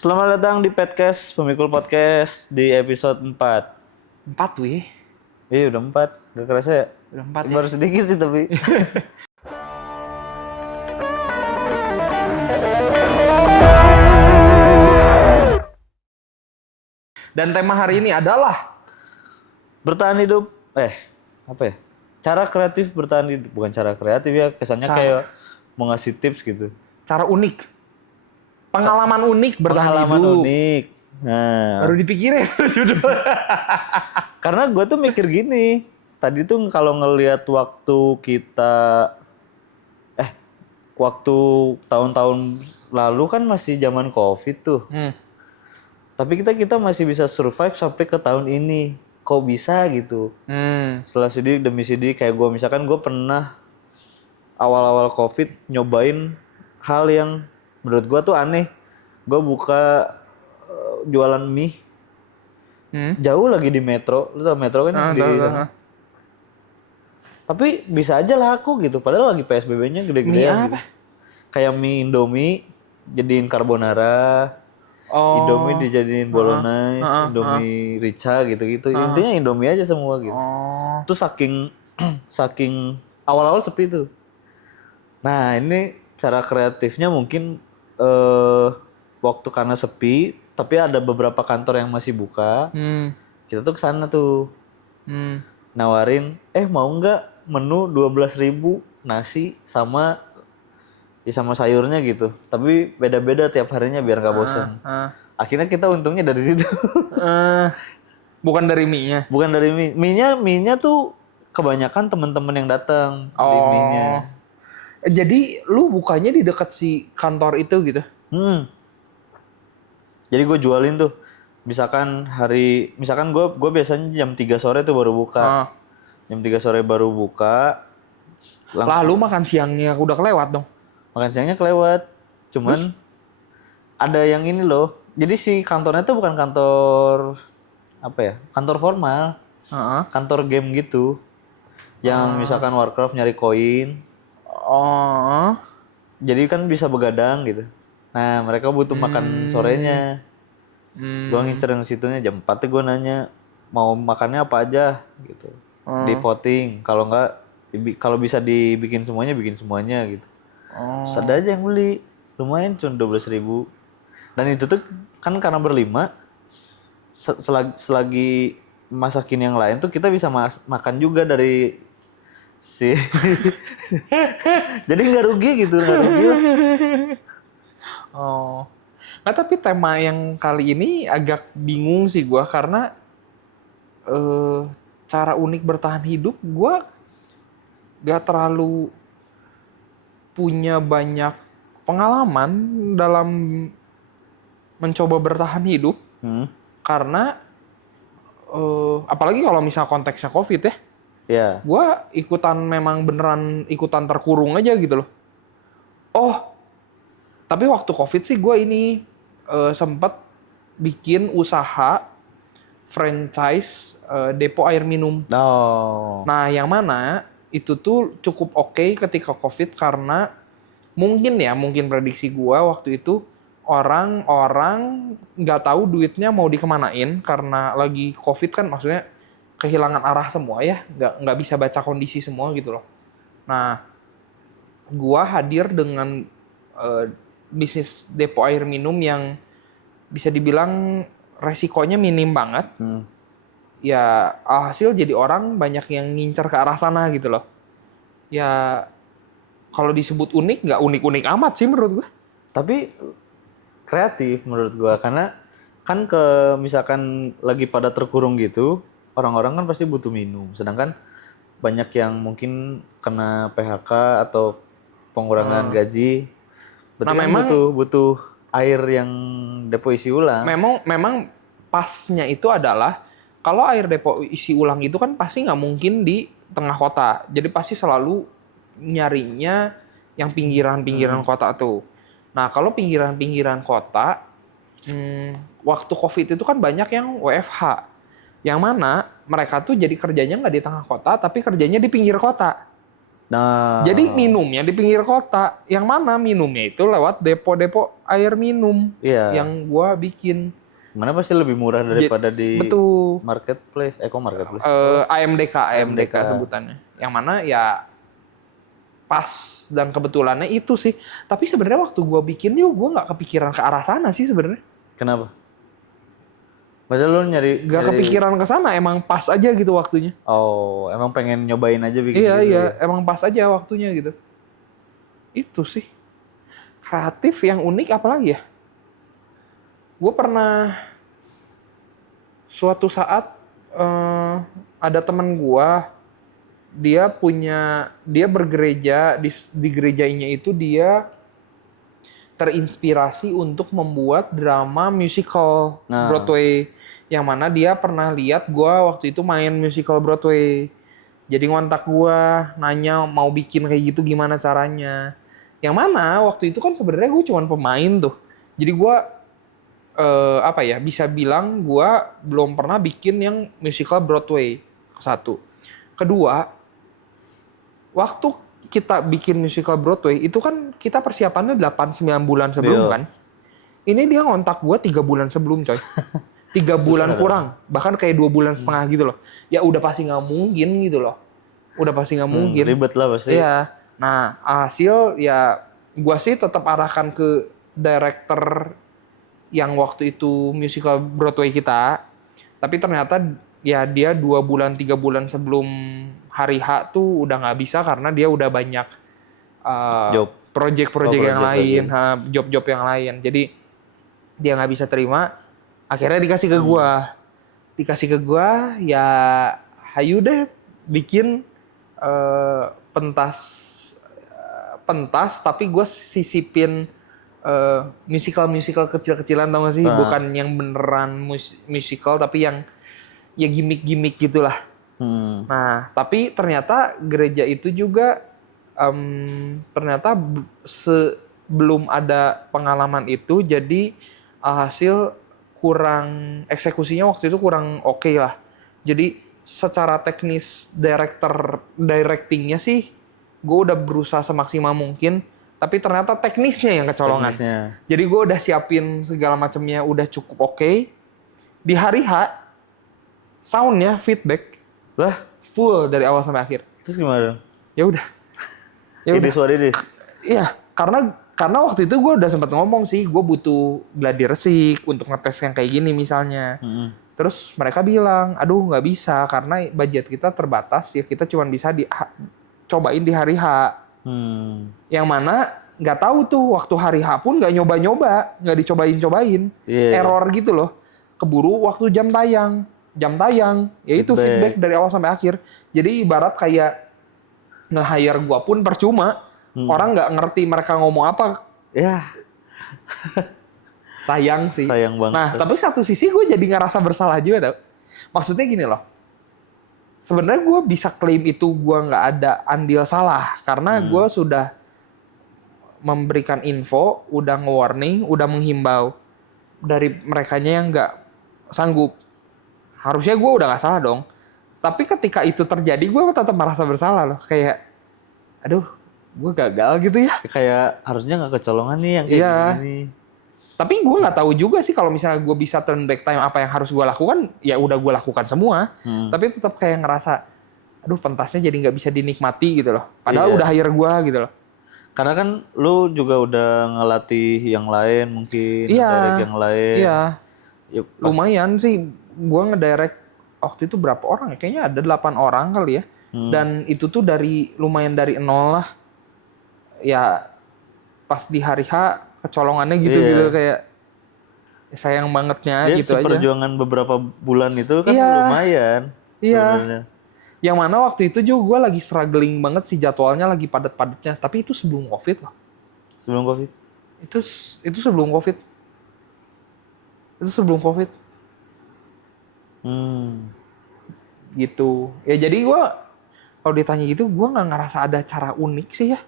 Selamat datang di podcast, Pemikul Podcast di episode 4. 4 wih. Iya udah 4, gak kerasa ya? Udah 4 ya. Baru sedikit sih tapi. Dan tema hari ini adalah Bertahan hidup, apa ya? Cara kreatif bertahan hidup, bukan cara kreatif ya, kesannya kayak mau ngasih tips gitu. cara unik. Pengalaman unik bertahan Pengalaman hidup. unik. Nah, Baru dipikirin judul. karena gue tuh mikir gini, tadi tuh kalau ngelihat waktu kita, waktu tahun-tahun lalu kan masih zaman COVID tuh. Tapi kita masih bisa survive sampai ke tahun ini. Kok bisa gitu? Setelah sidik demi sidik kayak gue misalkan gue pernah awal-awal COVID nyobain hal yang menurut gue tuh aneh. Gue buka jualan mie jauh lagi di Metro. Lu tau Metro kan di sana. Tapi bisa aja laku gitu. Padahal lagi PSBB-nya gede-gedean. Mie gitu. apa? Kayak mie Indomie jadiin carbonara. Oh. Indomie dijadiin bolognese, Indomie rica gitu-gitu. Intinya Indomie aja semua gitu. Oh. Itu saking awal-awal sepi tuh. Nah, ini cara kreatifnya mungkin waktu karena sepi, tapi ada beberapa kantor yang masih buka. Kita tuh kesana tuh. Nawarin, mau nggak menu 12.000 nasi sama sayurnya gitu. Tapi beda-beda tiap harinya biar nggak bosan. Akhirnya kita untungnya dari situ. Bukan dari mie-nya. Bukan dari mie. Mie-nya tuh kebanyakan teman-teman yang datang beli mie-nya. Jadi lu bukanya di dekat si kantor itu gitu? Jadi gue jualin tuh. Misalkan gue biasanya jam 3 sore tuh baru buka. Jam 3 sore baru buka. Lalu makan siangnya udah kelewat dong? Makan siangnya kelewat. Cuman ada yang ini loh. Jadi si kantornya tuh bukan kantor kantor formal. Kantor game gitu. Yang misalkan Warcraft nyari koin. Jadi kan bisa begadang gitu. Nah, mereka butuh makan sorenya. Gua ngincer yang situnya jam 4 tuh gue nanya mau makannya apa aja gitu. Di voting. Kalau bisa dibikin semuanya bikin semuanya gitu. Terus ada aja yang beli. Lumayan cuma 12.000. Dan itu tuh kan karena berlima, selagi masakin yang lain tuh kita bisa makan juga dari si. Jadi nggak rugi gitu, nggak rugi. Nah tapi tema yang kali ini agak bingung sih gue karena cara unik bertahan hidup gue gak terlalu punya banyak pengalaman dalam mencoba bertahan hidup karena apalagi kalau misal konteksnya COVID ya. Ya. Gue memang beneran ikutan terkurung aja gitu loh. Tapi waktu COVID sih gue ini sempet bikin usaha franchise depo air minum. Nah, yang mana itu tuh cukup oke ketika COVID karena mungkin prediksi gue waktu itu orang-orang nggak tahu duitnya mau dikemanain karena lagi COVID kan maksudnya kehilangan arah semua ya, nggak bisa baca kondisi semua gitu loh. Nah, gue hadir dengan bisnis depo air minum yang bisa dibilang resikonya minim banget. Ya hasil jadi orang banyak yang ngincer ke arah sana gitu loh. Ya kalau disebut unik nggak unik-unik amat sih menurut gue. Tapi kreatif menurut gue karena kan misalkan lagi pada terkurung gitu, orang-orang kan pasti butuh minum. Sedangkan banyak yang mungkin kena PHK atau pengurangan gaji. Berarti kan butuh air yang depo isi ulang. Memang pasnya itu adalah kalau air depo isi ulang itu kan pasti nggak mungkin di tengah kota. Jadi pasti selalu nyarinya yang pinggiran-pinggiran kota tuh. Nah kalau pinggiran-pinggiran kota, waktu COVID itu kan banyak yang WFH. Yang mana mereka tuh jadi kerjanya nggak di tengah kota, tapi kerjanya di pinggir kota. Nah, Jadi minumnya di pinggir kota. Yang mana minumnya itu lewat depo-depo air minum iya. yang gua bikin. Mana pasti lebih murah daripada di Betul. marketplace. Kok marketplace? AMDK sebutannya. Yang mana ya pas dan kebetulannya itu sih. Tapi sebenarnya waktu gua bikin yuk gua nggak kepikiran ke arah sana sih sebenarnya. Kenapa? Masa lu nyari Nggak kepikiran ke sana, emang pas aja gitu waktunya. Oh, emang pengen nyobain aja bikin Iya, gitu iya, ya? emang pas aja waktunya gitu. Itu sih. Kreatif yang unik apalagi ya? Gue pernah suatu saat ada teman gue, dia bergereja di gerejanya itu dia terinspirasi untuk membuat drama musical Nah. Broadway, yang mana dia pernah lihat gue waktu itu main musical Broadway. Jadi ngontak gue, nanya mau bikin kayak gitu gimana caranya. Yang mana waktu itu kan sebenarnya gue cuma pemain tuh. Jadi gue bisa bilang gue belum pernah bikin yang musical Broadway. Satu. Kedua, waktu kita bikin musical Broadway itu kan kita persiapannya 8-9 bulan sebelum kan. Ini dia ngontak gue 3 bulan sebelum coy. 3 bulan kurang, bahkan kayak 2 bulan setengah gitu loh. Ya udah pasti nggak mungkin gitu loh. Udah pasti nggak mungkin. Ribet lah pasti. Iya. Nah, hasil ya gua sih tetap arahkan ke director yang waktu itu musical Broadway kita. Tapi ternyata ya dia 2 bulan 3 bulan sebelum hari H tuh udah nggak bisa karena dia udah banyak project-project yang lain, job-job yang lain. Jadi dia nggak bisa terima. Akhirnya dikasih ke gua. Dikasih ke gua, ya hayu deh bikin pentas tapi gue sisipin musical kecil-kecilan, tau gak sih? Bukan yang beneran musical tapi yang ya gimmick-gimmick gitulah. Nah, tapi ternyata gereja itu juga ternyata sebelum ada pengalaman itu, jadi hasil kurang, eksekusinya waktu itu kurang oke lah. Jadi secara teknis directingnya sih gue udah berusaha semaksimal mungkin, tapi ternyata teknisnya yang kecolongan. Jadi gue udah siapin segala macamnya udah cukup oke. Di hari H soundnya feedback lah full dari awal sampai akhir. Terus gimana? Ya udah. Iya, karena waktu itu gue udah sempat ngomong sih, gue butuh gladi resik untuk ngetes yang kayak gini misalnya. Terus mereka bilang, aduh nggak bisa karena budget kita terbatas, ya kita cuma bisa cobain di hari H. Yang mana nggak tahu tuh waktu hari H pun nggak nyoba-nyoba, nggak dicobain-cobain. Error gitu loh. Keburu waktu jam tayang, yaitu feedback dari awal sampai akhir. Jadi ibarat kayak nge-hire gua pun percuma. Orang nggak ngerti mereka ngomong apa. Ya. Sayang sih. Sayang banget. Nah, tapi satu sisi gue jadi ngerasa bersalah juga tau. Maksudnya gini loh. Sebenarnya gue bisa klaim itu gue nggak ada andil salah. Karena gue sudah memberikan info, udah nge-warning, udah menghimbau. Dari merekanya yang nggak sanggup. Harusnya gue udah nggak salah dong. Tapi ketika itu terjadi, gue tetap merasa bersalah loh. Kayak, aduh, gue gagal gitu ya. Kayak harusnya nggak kecolongan nih yang kayak gini. Tapi gue nggak tahu juga sih kalau misalnya gue bisa turn back time apa yang harus gue lakukan, ya udah gue lakukan semua. Tapi tetap kayak ngerasa, aduh pentasnya jadi nggak bisa dinikmati gitu loh. Padahal udah hire gue gitu loh. Karena kan lu juga udah ngelatih yang lain mungkin, direct yang lain. Iya. Ya, lumayan sih, gue ngedirect waktu itu berapa orang ya? Kayaknya ada 8 orang kali ya. Dan itu tuh lumayan dari nol lah. Ya pas di hari H kecolongannya gitu kayak sayang bangetnya gitu aja. Perjuangan beberapa bulan itu kan lumayan. Iya. Yang mana waktu itu juga gue lagi struggling banget sih, jadwalnya lagi padat-padatnya. Tapi itu sebelum COVID loh. Sebelum COVID? Itu sebelum COVID. Itu sebelum COVID. Gitu. Ya jadi gue kalau ditanya gitu, gue nggak ngerasa ada cara unik sih ya.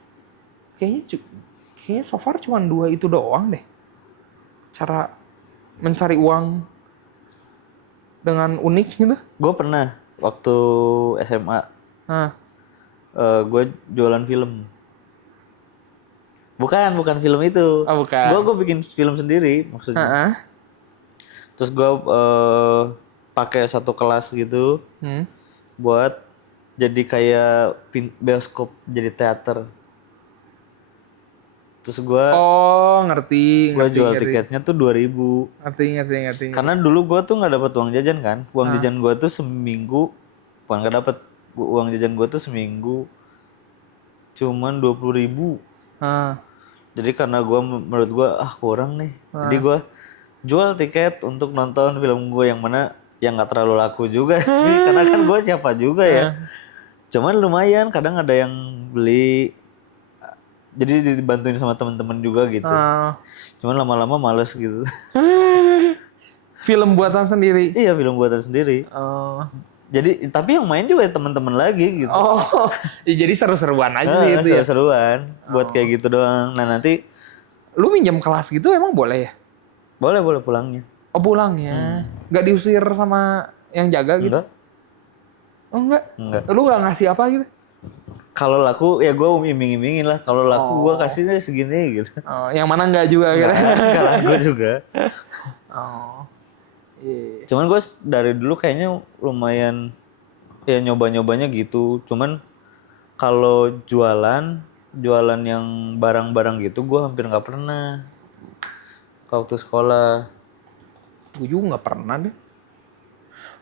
Kayaknya so far cuma 2 itu doang deh. Cara mencari uang dengan unik gitu. Gue pernah waktu SMA. Gue jualan film. Bukan film itu. Oh, bukan. Gue bikin film sendiri maksudnya. Heeh. Terus gue pakai satu kelas gitu buat jadi kayak bioskop, jadi teater. Terus gue ngerti. jual tiketnya tuh 2.000. Ngerti. Karena dulu gue tuh nggak dapat uang jajan kan. Uang jajan gue tuh seminggu, bukan nggak dapat, uang jajan gue tuh seminggu cuman 20.000. Jadi karena menurut gue kurang nih. Jadi gue jual tiket untuk nonton film gue yang mana yang nggak terlalu laku juga sih. Karena kan gue siapa juga ya. Cuman lumayan, kadang ada yang beli. Jadi dibantuin sama teman-teman juga gitu. Cuman lama-lama males gitu. Film buatan sendiri. Iya, film buatan sendiri. Jadi tapi yang main juga teman-teman lagi gitu. Ya jadi seru-seruan aja sih itu ya. Seru-seruan buat kayak gitu doang. Nah, nanti lu minjem kelas gitu emang boleh ya? boleh pulangnya. Oh, pulangnya. Nggak diusir sama yang jaga gitu? Enggak. Oh, enggak. Enggak. Lu nggak ngasih apa gitu? Kalau laku ya gue iming-imingin lah. Kalau laku gue kasihnya segini gitu. Yang mana enggak juga gitu. Enggak laku juga. Iya. Cuman gue dari dulu kayaknya lumayan ya nyoba-nyobanya gitu. Cuman kalau jualan yang barang-barang gitu gue hampir nggak pernah waktu sekolah. Gue juga nggak pernah deh.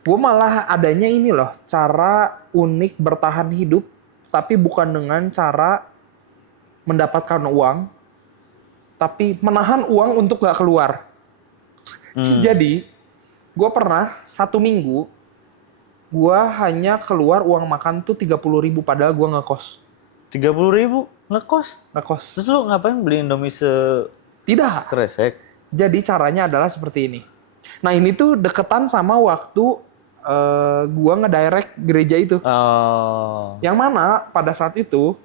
Gue malah adanya ini loh, cara unik bertahan hidup, tapi bukan dengan cara mendapatkan uang, tapi menahan uang untuk nggak keluar. Jadi, gue pernah 1 minggu, gue hanya keluar uang makan tuh 30.000 padahal gue ngekos. 30.000 ngekos? Ngekos. Terus lu ngapain beli Indomie Tidak. kresek? Jadi caranya adalah seperti ini. Nah ini tuh deketan sama waktu gue ngedirect gereja itu. Yang mana pada saat itu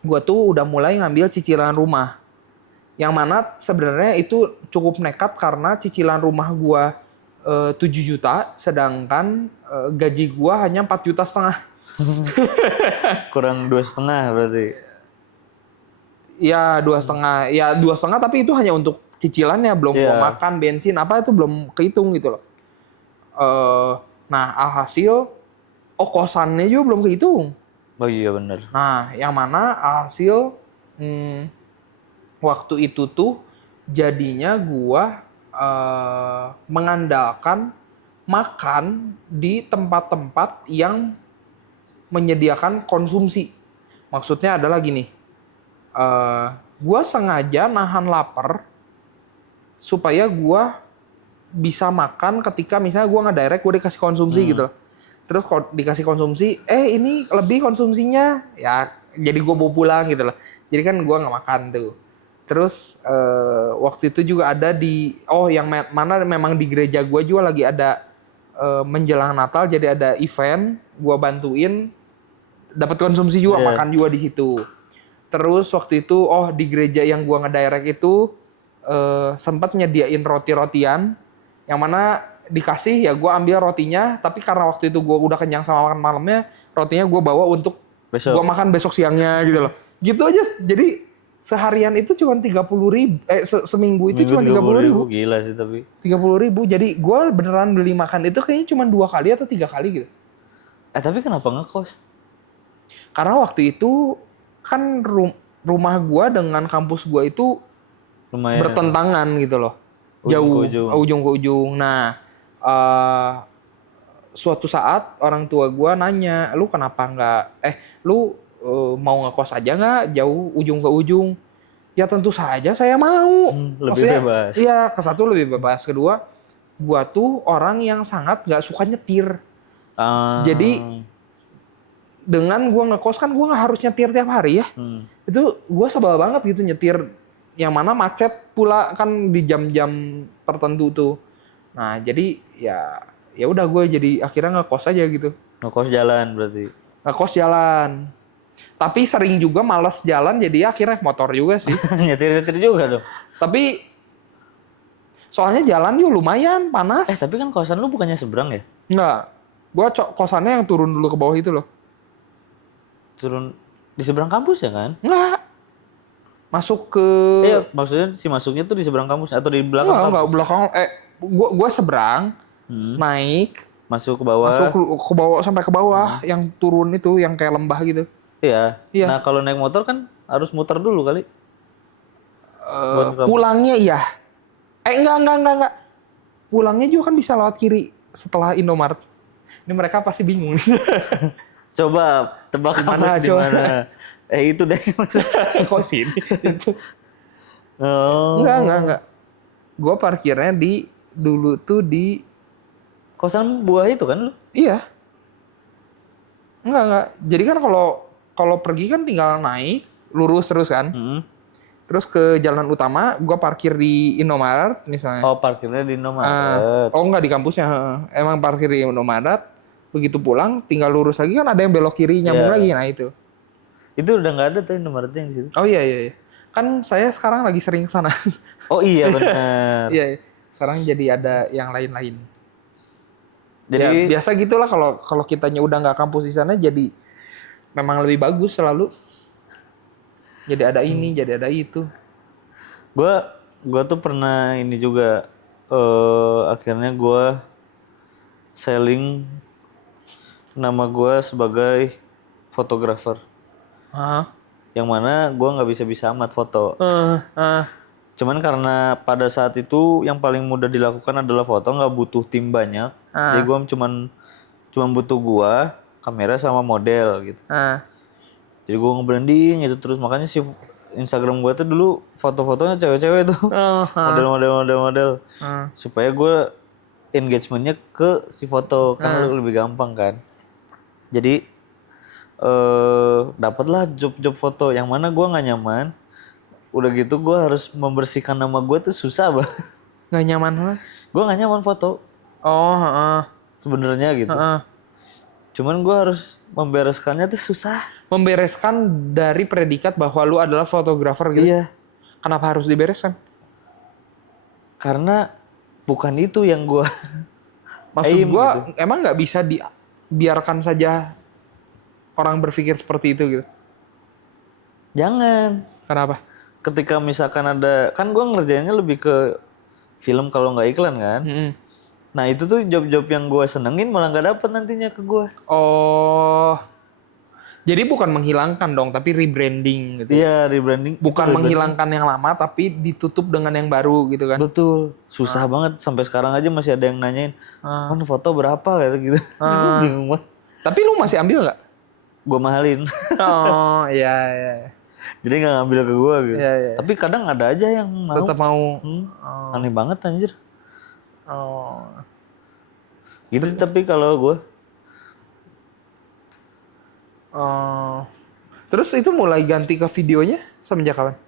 gue tuh udah mulai ngambil cicilan rumah. Yang mana sebenarnya itu cukup nekat karena cicilan rumah gue 7 juta, sedangkan gaji gue hanya 4,5 juta. Kurang 2,5 berarti. Ya 2,5, ya 2,5 tapi itu hanya untuk cicilannya, belum mau makan, bensin apa itu belum kehitung gitu loh. Nah alhasil kosannya juga belum kehitung. Oh iya bener. Nah yang mana alhasil waktu itu tuh jadinya gua mengandalkan makan di tempat-tempat yang menyediakan konsumsi. Maksudnya adalah gini, gua sengaja nahan lapar supaya gua bisa makan ketika misalnya gua ngedirect gua dikasih konsumsi gitu loh. Terus dikasih konsumsi, ini lebih konsumsinya, ya jadi gua bawa pulang gitu loh. Jadi kan gua nggak makan tuh. Terus waktu itu juga ada yang mana memang di gereja gue juga lagi ada menjelang Natal, jadi ada event, gue bantuin, dapat konsumsi juga, makan juga di situ. Terus waktu itu di gereja yang gue ngedirect itu sempat nyediain roti-rotian, yang mana dikasih ya gue ambil rotinya, tapi karena waktu itu gue udah kenyang sama makan malamnya, rotinya gue bawa untuk gue makan besok siangnya gitu loh. Gitu aja, jadi seharian itu cuma 30.000, seminggu itu cuma 30.000. Gila sih tapi. 30.000, jadi gue beneran beli makan itu kayaknya cuma 2 kali atau 3 kali gitu. Tapi kenapa ngekos? Karena waktu itu kan rumah gue dengan kampus gue itu lumayan bertentangan gitu loh, jauh ujung ke ujung. Nah, suatu saat orang tua gue nanya, lu kenapa nggak, lu mau ngekos aja nggak jauh ujung ke ujung? Ya tentu saja saya mau. Lebih bebas. Iya, ke satu lebih bebas. Kedua, gua tuh orang yang sangat nggak suka nyetir. Jadi dengan gua ngekos kan gua nggak harus nyetir tiap hari ya. Itu gua sebel banget gitu nyetir. Yang mana macet pula kan di jam-jam tertentu tuh. Nah jadi ya udah gue jadi akhirnya ngekos aja gitu. Ngekos jalan berarti. Ngekos jalan. Tapi sering juga malas jalan, jadi akhirnya motor juga sih. Nyetir juga dong. Tapi soalnya jalan juga lumayan panas. Tapi kan kosan lu bukannya seberang ya? Enggak. Gua kosannya yang turun dulu ke bawah itu loh. Turun di seberang kampus ya kan? Enggak. Masuk ke Iya, maksudnya si masuknya tuh di seberang kampus atau di belakang enggak kampus? belakang gua seberang, naik, Masuk ke masuk bawah. ke bawah sampai ke bawah, yang turun itu yang kayak lembah gitu. Iya. Iya. Nah, kalau naik motor kan harus muter dulu kali. Buat ke kampus. Pulangnya iya. Enggak. Pulangnya juga kan bisa lewat kiri setelah Indomaret. Ini mereka pasti bingung. Coba tebak Gimana, kampus di coba? mana. Itu deh. Kok sini? Itu. Oh. Enggak. Gua parkirnya dulu tuh di Kosan buah itu kan lu? iya. Enggak. Jadi kan kalau pergi kan tinggal naik lurus terus kan. Hmm. Terus ke jalan utama, gua parkir di Indomaret misalnya. Oh, parkirnya di Indomaret. Enggak di kampusnya, heeh. Emang parkir di Indomaret. Begitu pulang tinggal lurus lagi kan ada yang belok kiri nyambung Iya. lagi, nah itu. Itu udah nggak ada tuh Indomaretnya yang di situ. Oh iya. Kan saya sekarang lagi sering ke sana. Oh iya benar. Iya. Sekarang jadi ada yang lain-lain. Jadi Ya, biasa gitulah kalau kitanya udah nggak kampus di sana jadi memang lebih bagus selalu. Jadi ada ini, jadi ada itu. gua tuh pernah ini juga akhirnya gua selling nama gua sebagai fotografer. Ah. Yang mana gua nggak bisa amat foto. Cuman karena pada saat itu yang paling mudah dilakukan adalah foto, nggak butuh tim banyak. Jadi gua cuman butuh gua, kamera sama model gitu. Jadi gua nge-branding itu terus, makanya si Instagram gua tuh dulu foto-fotonya cewek-cewek tuh. Model. Supaya gua engagementnya ke si foto kan lebih gampang kan. Jadi dapatlah job foto yang mana gua nggak nyaman. Udah gitu gue harus membersihkan nama gue tuh susah banget. Nggak nyaman lah. Gue nggak nyaman foto Oh, sebenarnya gitu. Cuman gue harus membereskannya tuh susah. Membereskan dari predikat bahwa lu adalah fotografer gitu. Iya. Kenapa harus dibereskan? Karena bukan itu yang gue Maksud aim gua gitu. emang nggak bisa dibiarkan saja orang berpikir seperti itu gitu. Jangan. Kenapa? Ketika misalkan ada, kan gue ngerjainnya lebih ke film kalau nggak iklan kan. Nah itu tuh job-job yang gue senengin malah nggak dapet nantinya ke gue. Oh. Jadi bukan menghilangkan dong, tapi rebranding gitu. Iya, rebranding. Bukan menghilangkan yang lama, tapi ditutup dengan yang baru gitu kan. Betul. Susah banget. Sampai sekarang aja masih ada yang nanyain, "Man, foto berapa?" gitu. Bingung banget. Tapi lu masih ambil nggak? Gue mahalin. Oh, iya. Jadi nggak ngambil ke gue gitu. Iya. Tapi kadang ada aja yang mau. Tetap mau. Aneh banget anjir. Oh. Gitu sih, tapi kalau gue. Oh. Terus itu mulai ganti ke videonya semenjak kapan?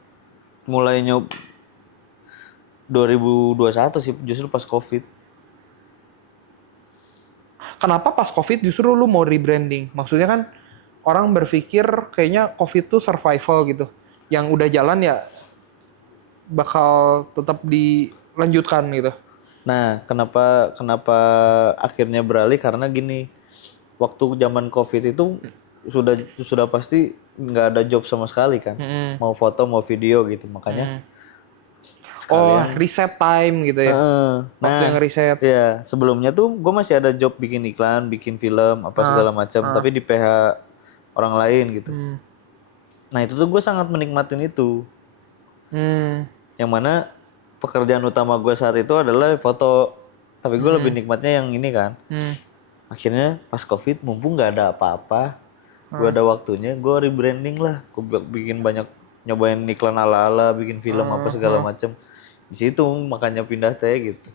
Mulai 2021 sih, justru pas COVID. Kenapa pas COVID justru lu mau rebranding? Maksudnya kan orang berpikir kayaknya COVID tuh survival gitu. Yang udah jalan ya bakal tetap dilanjutkan gitu. Nah, kenapa akhirnya beralih karena gini. Waktu zaman COVID itu sudah pasti nggak ada job sama sekali kan. Mau foto, mau video gitu. Makanya sekalian reset time gitu ya. Waktu yang riset. Iya, sebelumnya tuh gue masih ada job bikin iklan, bikin film, apa segala macam, tapi di PH orang lain gitu. Nah itu tuh gue sangat menikmatin itu. Yang mana pekerjaan utama gue saat itu adalah foto, tapi gue lebih nikmatnya yang ini kan. Akhirnya pas COVID, mumpung nggak ada apa-apa, gue ada waktunya, gue rebranding lah. Gue bikin banyak, nyobain iklan ala-ala, bikin film apa segala macam. Di situ makanya pindah teh gitu.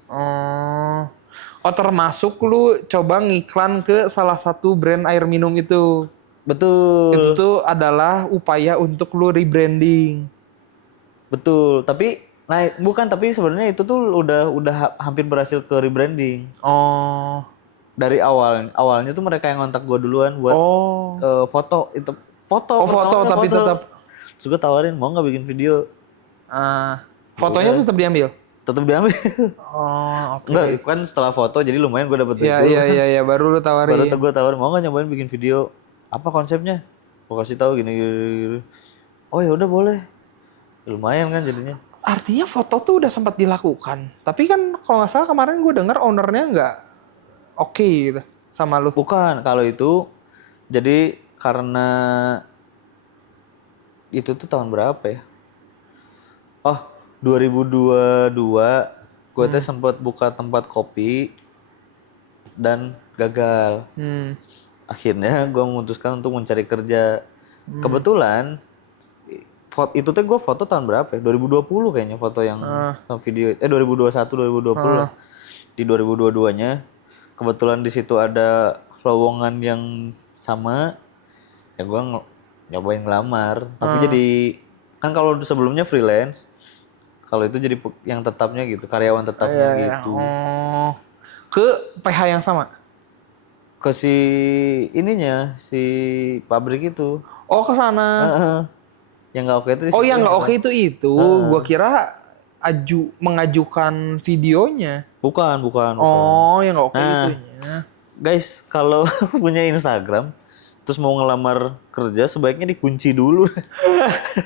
Oh, termasuk lu coba ngiklan ke salah satu brand air minum itu. Betul. Itu tuh adalah upaya untuk lu rebranding. Betul, tapi tapi sebenarnya itu tuh udah hampir berhasil ke rebranding. Oh. Dari awalnya tuh mereka yang ngontak gue duluan buat foto itu. Foto. Oh, foto tapi tetap. Terus gue tawarin mau nggak bikin video. Fotonya tetap diambil. Tetap diambil. Oh, oke. Enggak, kan setelah foto jadi lumayan gue dapet duit. Iya, baru lu tawarin. Baru gue tawarin mau nggak nyobain bikin video. Apa konsepnya? Gue kasih tahu gini, gini. Oh ya udah boleh. Lumayan kan jadinya. Artinya foto tuh udah sempat dilakukan. Tapi kan kalau nggak salah kemarin gue denger ownernya nggak oke gitu sama lu. Bukan, kalau itu jadi karena itu tuh tahun berapa ya? Oh, 2022 gue teh sempat buka tempat kopi dan gagal. Akhirnya gue memutuskan untuk mencari kerja. Kebetulan itu teh gue foto tahun berapa ya? 2020 kayaknya foto yang sama video 2021 2020 lah. Di 2022-nya kebetulan di situ ada lowongan yang sama ya gue nyobain ngelamar tapi jadi kan kalau sebelumnya freelance kalau itu jadi yang tetapnya gitu karyawan tetapnya gitu. Oh. Ke PH yang sama? Ke si ininya si pabrik itu. Oh ke sana. Yang nggak oke itu. Oh yang nggak oke itu. Gua kira mengajukan videonya. Bukan. Oh yang nggak oke itunya. Guys kalau punya Instagram terus mau ngelamar kerja sebaiknya dikunci dulu.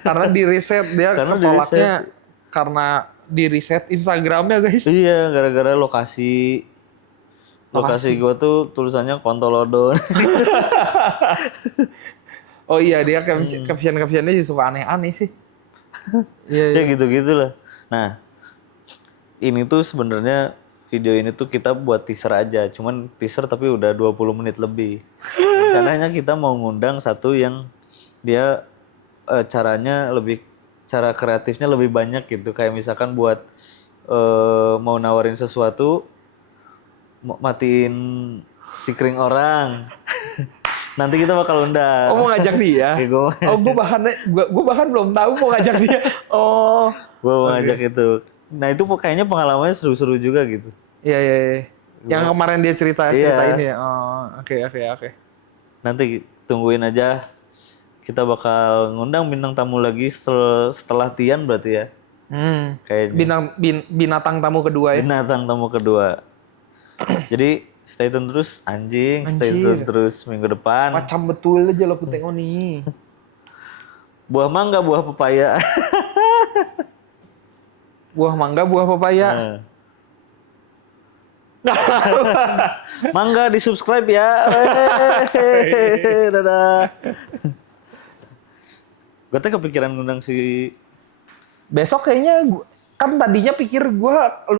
Karena di reset dia ketolaknya karena di reset Instagramnya guys. Iya gara-gara lokasi gua tuh tulisannya Kontolodon. Oh iya dia caption-captionnya suka aneh-aneh sih. Ya gitu-gitulah. Nah, ini tuh sebenarnya video ini tuh kita buat teaser aja, cuman teaser tapi udah 20 menit lebih. Rencananya kita mau ngundang satu yang dia cara kreatifnya lebih banyak gitu, kayak misalkan buat mau nawarin sesuatu matiin screen orang. Nanti kita bakal undang. Oh mau ngajak dia? Gue bahkan belum tahu mau ngajak dia. Oh. Gue mau ngajak itu. Nah itu kayaknya pengalamannya seru-seru juga gitu. Iya. Yang kemarin dia cerita ini ya. Oh oke. Binatang Tungguin aja. Kita bakal ngundang bintang tamu lagi setelah Tian berarti ya. Kayaknya. Binatang tamu kedua ya. Binatang tamu kedua. Jadi stay tune terus stay tune terus minggu depan. Macam betul aja lo tengok nih. Buah mangga, buah pepaya. Buah mangga, buah pepaya. Mangga di subscribe ya. Dadah. Gue tuh kepikiran ngundang si. Besok kayaknya kan tadinya pikir gue